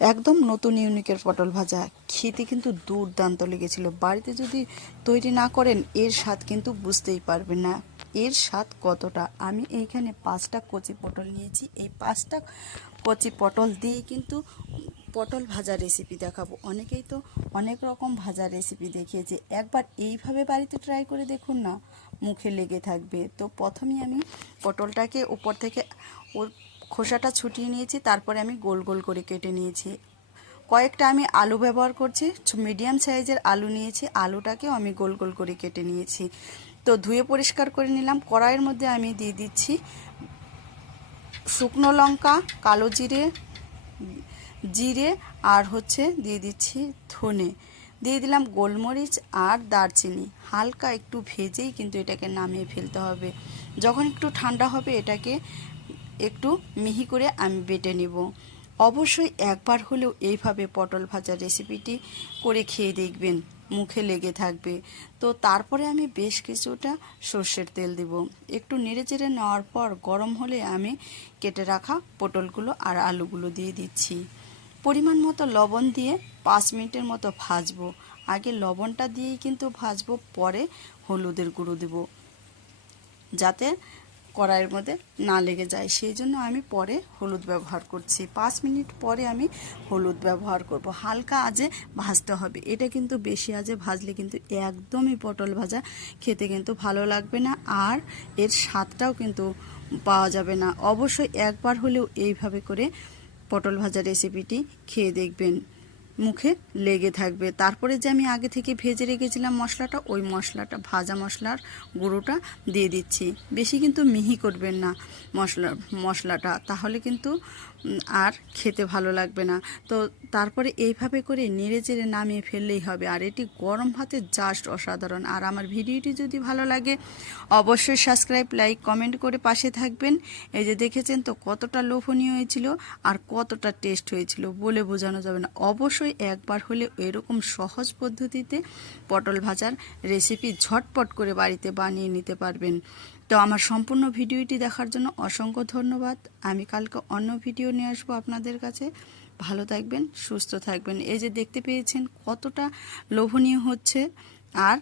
একদম নতুন ইউনিকের পটল ভাজা খেতে কিন্তু দুর্দান্ত লেগেছিল। বাড়িতে যদি তৈরি না করেন এর স্বাদ কিন্তু বুঝতেই পারবেন না এর স্বাদ কতটা। আমি এইখানে 5টা কচি পটল নিয়েছি। এই 5টা কচি পটল দিয়ে কিন্তু পটল ভাজা রেসিপি দেখাবো। অনেকেই তো অনেক রকম ভাজা রেসিপি দেখিয়েছে, একবার এইভাবে বাড়িতে ট্রাই করে দেখুন না, মুখে লেগে থাকবে। তো প্রথমেই আমি পটলটাকে উপর থেকে ওর খোসাটা ছুটিয়ে নিয়েছি, তারপরে আমি গোল গোল করে কেটে নিয়েছি। কয়েকটা আমি আলু ব্যবহার করছি, মিডিয়াম সাইজের আলু নিয়েছি, আলুটাকেও আমি গোল গোল করে কেটে নিয়েছি। তো ধুয়ে পরিষ্কার করে নিলাম। কড়াইয়ের মধ্যে আমি দিয়ে দিচ্ছি শুকনো লঙ্কা, কালো জিরে, জিরে আর দিয়ে দিচ্ছি ধনে, দিয়ে দিলাম গোলমরিচ আর দারচিনি। হালকা একটু ভেজেই কিন্তু এটাকে নামিয়ে ফেলতে হবে। যখন একটু ঠান্ডা হবে এটাকে একটু মিহি করে আমি বেটে নেব। অবশ্যই একবার হলেও এইভাবে পটল ভাজা রেসিপিটি করে খেয়ে দেখবেন, মুখে লেগে থাকবে। তো তারপরে আমি বেশ কিছুটা সর্ষের তেল দিব। একটু নেড়ে চেড়ে নেওয়ার পর গরম হলে আমি কেটে রাখা পটলগুলো আর আলুগুলো দিয়ে দিচ্ছি। পরিমাণ মতো লবণ দিয়ে 5 মিনিটের মতো ভাজবো। আগে লবণটা দিয়েই কিন্তু ভাজবো, পরে হলুদের গুঁড়ো দেব যাতে কড়াইয়ের মধ্যে না লেগে যায়, সেই জন্য আমি পরে হলুদ ব্যবহার করছি। 5 মিনিট পরে আমি হলুদ ব্যবহার করব। হালকা আঁচে ভাজতে হবে, এটা কিন্তু বেশি আঁচে ভাজলে কিন্তু একদমই পটল ভাজা খেতে কিন্তু ভালো লাগবে না, আর এর স্বাদটাও কিন্তু পাওয়া যাবে না। অবশ্যই একবার হলেও এইভাবে করে পটল ভাজা রেসিপিটি খেয়ে দেখবেন, মুখে লেগে থাকবে। তারপরে যে আমি আগে থেকে ভেজে রেখেছিলাম মশলাটা, ওই মশলাটা ভাজা মশলার গুঁড়োটা দিয়ে দিচ্ছি। বেশি কিন্তু মিহি করবেন না মশলাটা, তাহলে কিন্তু আর খেতে ভালো লাগবে না। তো তারপরে এইভাবে করে নেড়ে চেড়ে নামিয়ে ফেললেই হবে। আর এটি গরম ভাতে জাস্ট অসাধারণ। আর আমার ভিডিওটি যদি ভালো লাগে অবশ্যই সাবস্ক্রাইব, লাইক, কমেন্ট করে পাশে থাকবেন। এই যে দেখেছেন তো কতটা লোভনীয় হয়েছিল আর কতটা টেস্ট হয়েছিল, বলে বোঝানো যাবে না। অবশ্যই একবার হলে এরকম সহজ পদ্ধতিতে পটল ভাজার রেসিপি ঝটপট করে বাড়িতে বানিয়ে নিতে পারবেন। তো আমার সম্পূর্ণ ভিডিওটি দেখার জন্য অসংখ্য ধন্যবাদ। আমি কালকে অন্য ভিডিও নিয়ে আসবো আপনাদের কাছে। ভালো থাকবেন, সুস্থ থাকবেন। এই যে দেখতে পেয়েছেন কতটা লোভনীয় হচ্ছে আর